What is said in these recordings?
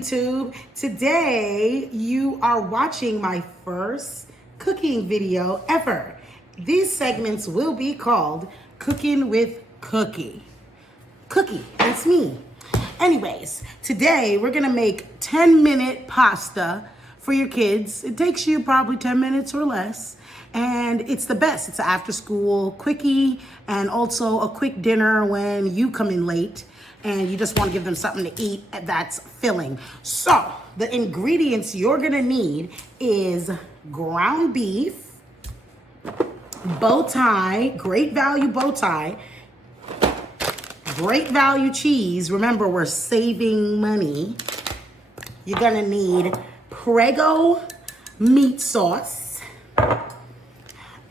YouTube? Today you are watching my first cooking video ever. These segments will be called Cooking with Cookie. Cookie, that's me. Anyways, today we're gonna make 10-minute pasta for your kids. It takes you probably 10 minutes or less. And it's the best. It's an after school quickie and also a quick dinner when you come in late and you just want to give them something to eat that's filling. So the ingredients you're gonna need is ground beef, bow tie, great value bow tie, great value cheese. Remember, we're saving money. You're gonna need Prego meat sauce.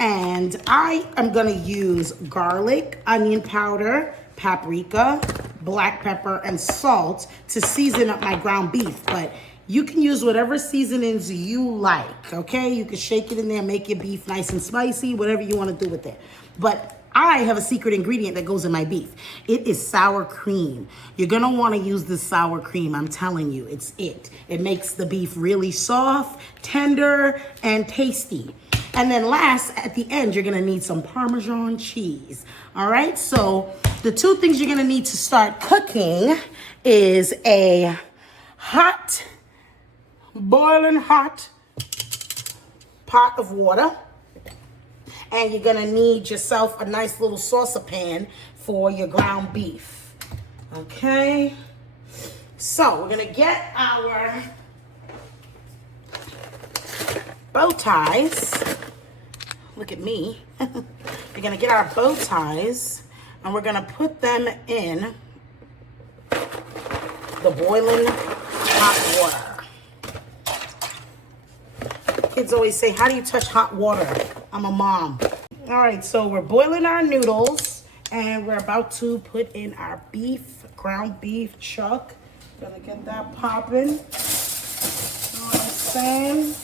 And I am gonna use garlic, onion powder, paprika, black pepper, and salt to season up my ground beef. But you can use whatever seasonings you like, okay? You can shake it in there, make your beef nice and spicy, whatever you wanna do with it. But I have a secret ingredient that goes in my beef. It is sour cream. You're gonna wanna use this sour cream, I'm telling you, it's it. It makes the beef really soft, tender, and tasty. And then last, at the end, you're gonna need some Parmesan cheese. All right, so the two things you're gonna need to start cooking is a hot, boiling hot pot of water. And you're gonna need yourself a nice little saucepan for your ground beef. Okay, so we're gonna get our bow ties. Look at me. We're gonna get our bow ties and we're gonna put them in the boiling hot water. Kids always say, how do you touch hot water? I'm a mom. All right, so we're boiling our noodles and we're about to put in our beef, ground beef chuck. Gonna get that popping. You know what I'm saying?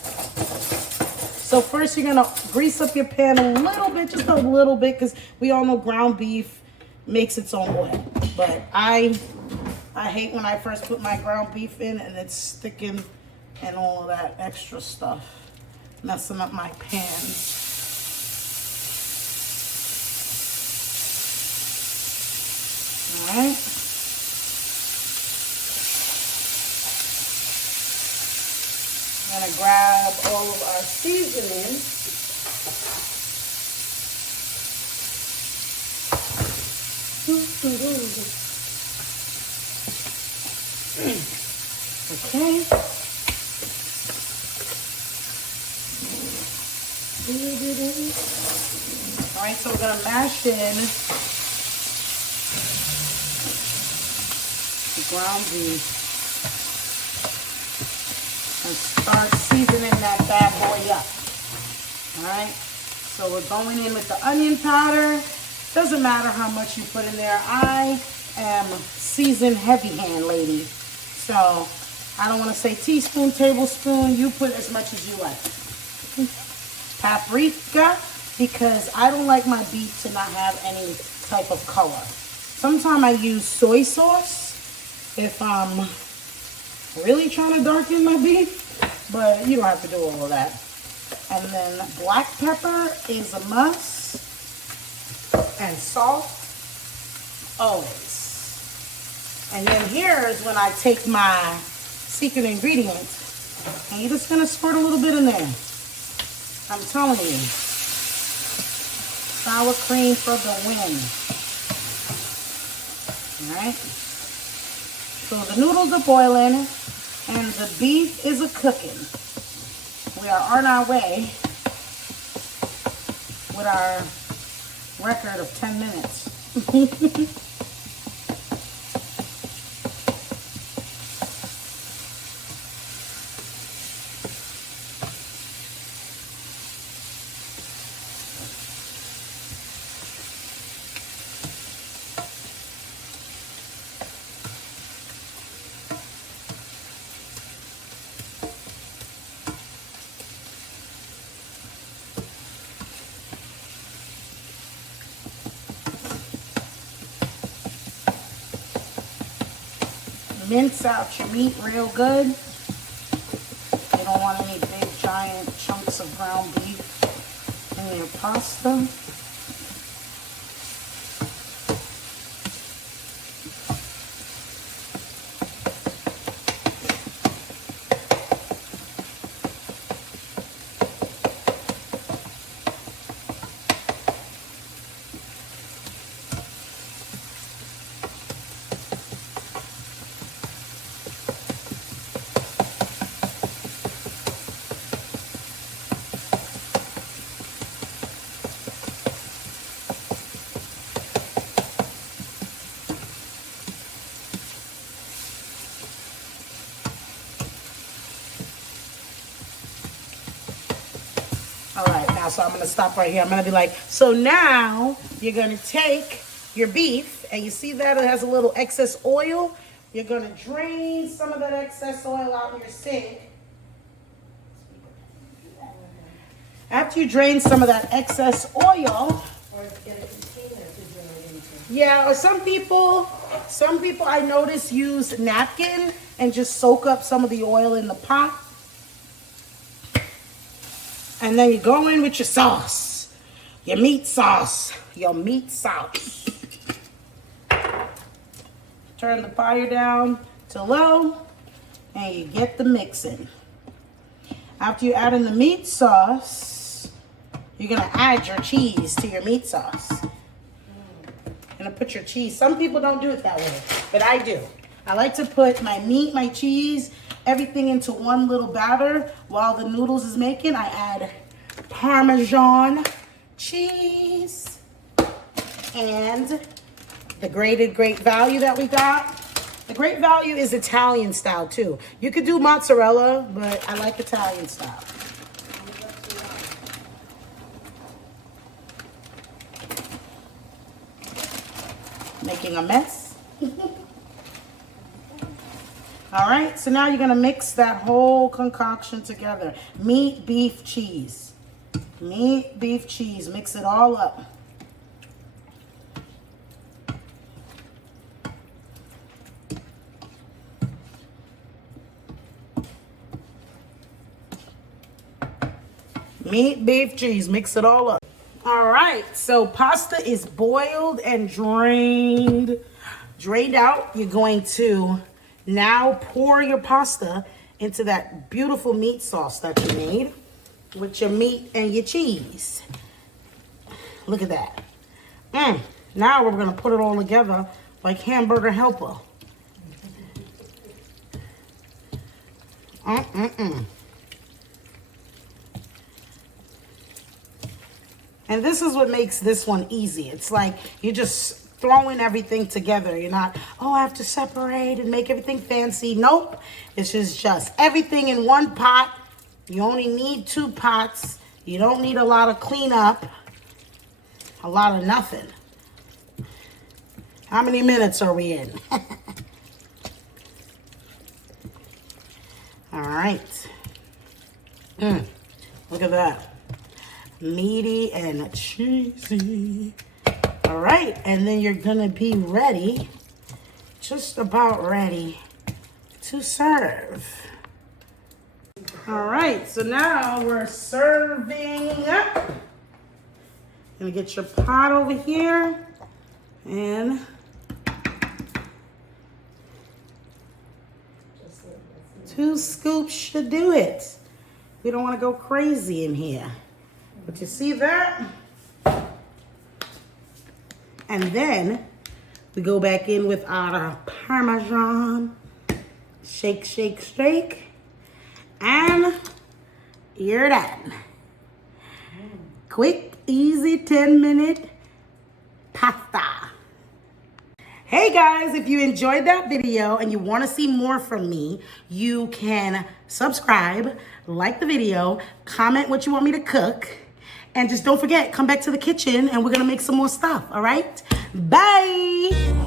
So first you're gonna grease up your pan a little bit, just a little bit, because we all know ground beef makes its own oil. But I hate when I first put my ground beef in and it's sticking and all of that extra stuff, messing up my pan. All right. I'm gonna grab all of our seasoning. Okay. All right, so we're gonna mash in the ground beef and start seasoning that bad boy up. All right, so we're going in with the onion powder. Doesn't matter how much you put in there. I am seasoned heavy hand lady, so I don't want to say teaspoon, tablespoon. You put as much as you like. Paprika, because I don't like my beef to not have any type of color. Sometimes I use soy sauce if I'm really trying to darken my beef, but you don't have to do all of that. And then black pepper is a must, and salt always. And then here's when I take my secret ingredient and you're just gonna squirt a little bit in there. I'm telling you, sour cream for the win. All right, so the noodles are boiling and the beef is a-cooking. We are on our way with our record of 10 minutes. mince out your meat real good. You don't want any big giant chunks of ground beef in your pasta. All right, now, so I'm gonna stop right here. I'm gonna be like, so now you're gonna take your beef, and you see that it has a little excess oil. You're gonna drain some of that excess oil out in your sink. After you drain some of that excess oil, or get a container to drain it into. yeah, or some people I notice use napkin and just soak up some of the oil in the pot. And then you go in with your sauce, your meat sauce, Turn the fire down to low, and you get the mix in. After you add in the meat sauce, you're gonna add your cheese to your meat sauce. You're gonna put your cheese. Some people don't do it that way, but I do. I like to put my meat, my cheese, everything into one little batter. While the noodles is making, I add Parmesan cheese and the grated Great Value that we got. The Great Value is Italian style too. You could do mozzarella, but I like Italian style. Making a mess. All right, so now you're gonna mix that whole concoction together. Meat, beef, cheese. Meat, beef, cheese, mix it all up. Meat, beef, cheese, mix it all up. All right, so pasta is boiled and drained out. You're going to now pour your pasta into that beautiful meat sauce that you made with your meat and your cheese. Look at that. Now we're gonna put it all together like Hamburger Helper. And this is what makes this one easy. It's like you're just throwing everything together. You're not, oh, I have to separate and make everything fancy. Nope. This is just everything in one pot. You only need 2 pots. You don't need a lot of cleanup. A lot of nothing. How many minutes are we in? All right. Look at that. Meaty and cheesy. All right, and then you're gonna be ready, just about ready to serve. All right, so now we're serving. Gonna get your pot over here, and two scoops should do it. We don't want to go crazy in here. But you see that? And then we go back in with our Parmesan. Shake, shake, shake. And you're done. Quick, easy 10-minute pasta. Hey guys, if you enjoyed that video and you want to see more from me, you can subscribe, like the video, comment what you want me to cook, and just don't forget, come back to the kitchen and we're going to make some more stuff, all right? Bye!